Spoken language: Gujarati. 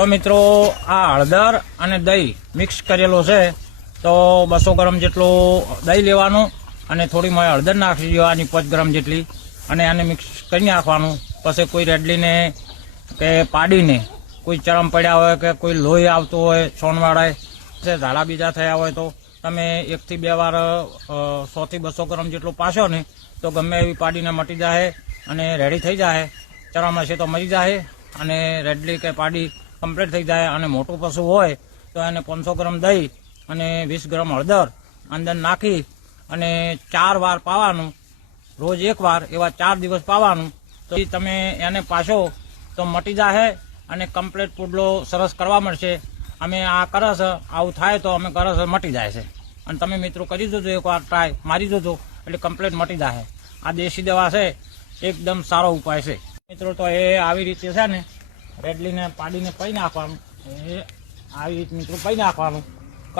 તો મિત્રો આ હળદર અને દહીં મિક્સ કરેલો છે, તો 200 ગ્રામ જેટલું દહીં લેવાનું અને થોડી મોય હળદર નાખી દેવાની 5 ગ્રામ જેટલી, અને આને મિક્સ કરી નાખવાનું. પછી કોઈ રેડલીને કે પાડીને કોઈ ચરમ પડ્યા હોય કે કોઈ લોહી આવતું હોય સોનવાળાએ ઝાડા બીજા થયા હોય તો તમે 1 થી 2 વાર 100 થી 200 ગ્રામ જેટલું પાશો ને તો ગમે એવી પાડીને મટી જાય અને રેડી થઈ જાય. ચરમ હશે તો મરી જાય અને રેડલી કે પાડી કમ્પ્લીટ થઈ જાય. અને મોટું પશુ હોય તો એને 500 ગ્રામ દહીં અને 20 ગ્રામ હળદર અંદર નાખી અને 4 વાર પાવાનું, રોજ 1 વાર, એવા 4 દિવસ પાવાનું. તો તમે એને પાછો તો મટી જાય અને કમ્પ્લીટ પુડલો સરસ કરવા મળશે. અમે આ કરસ આવું થાય તો અમે કરસ મટી જાય છે. અને તમે મિત્રો કરી જોજો, એકવાર ટ્રાય મારી જોજો એટલે કમ્પ્લીટ મટી જાય. આ દેશી દવા છે, એકદમ સારો ઉપાય છે મિત્રો. તો એ આવી રીતે છે ને રેડલીને પાડીને પી નાખવાનું, એ આવી રીતે મિત્રો પી નાખવાનું.